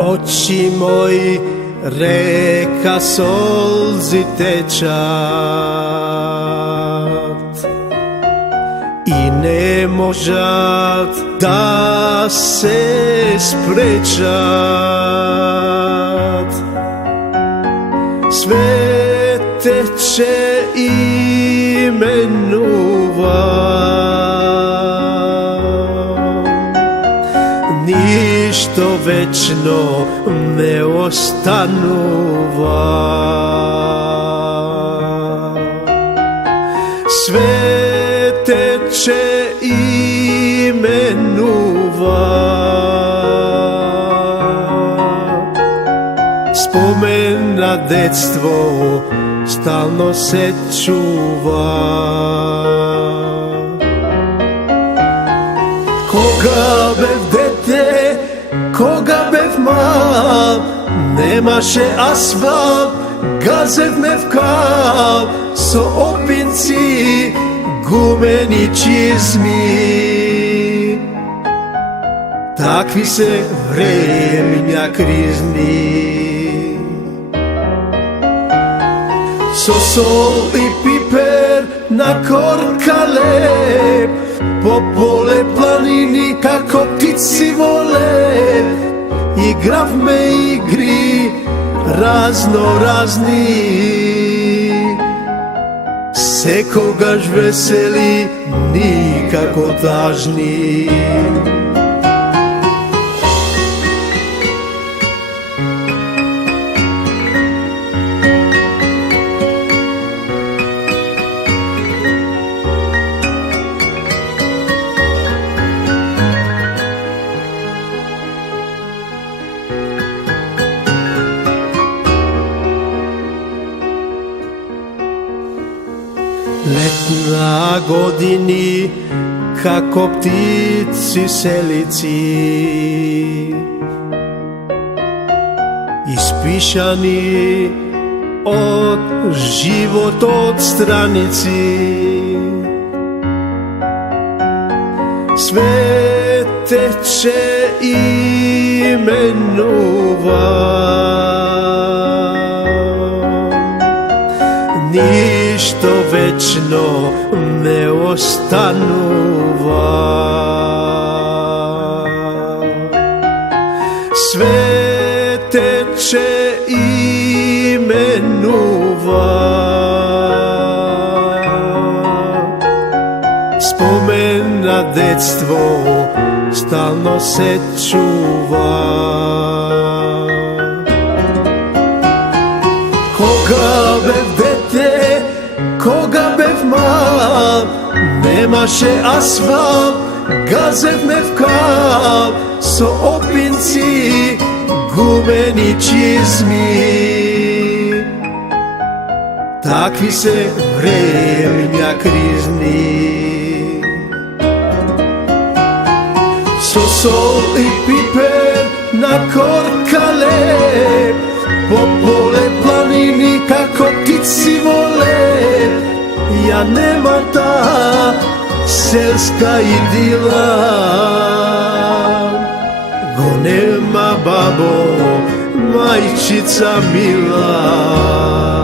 oči moji reka solzi tečat i ne možat da se sprečat. Sve teče imenuvam, ništo večno ne ostanuva. Sve teče imenuva, spomen na detstvo stalno se čuva. Koga bev dete, koga bev mal, nemaše asfalt, gazev me v kav, so opinci, gumeni čizmi. Takvi se vremnja krizni. So sol i piper na korkale, po pole planini kako ptici vole. Igrav me igri razno razni, se kogaž veseli nikako tažni. Letna godini kako ptici selici, ispišani od život od stranici. Sve teče imenuvam, ništo večno ne ostanuva. Sve teče imenuva, spomen na detstvo stalno se čuva. Koga bev dete, koga bev mal, nemaše asfalt, gazev me v kav, so opinci, gumeni čizmi. Takvi se vremnja krizni. So sol i piper na korkale, po pole planini kako ptici vole. Ja nema ta selska idila, go nema babo, majčica mila.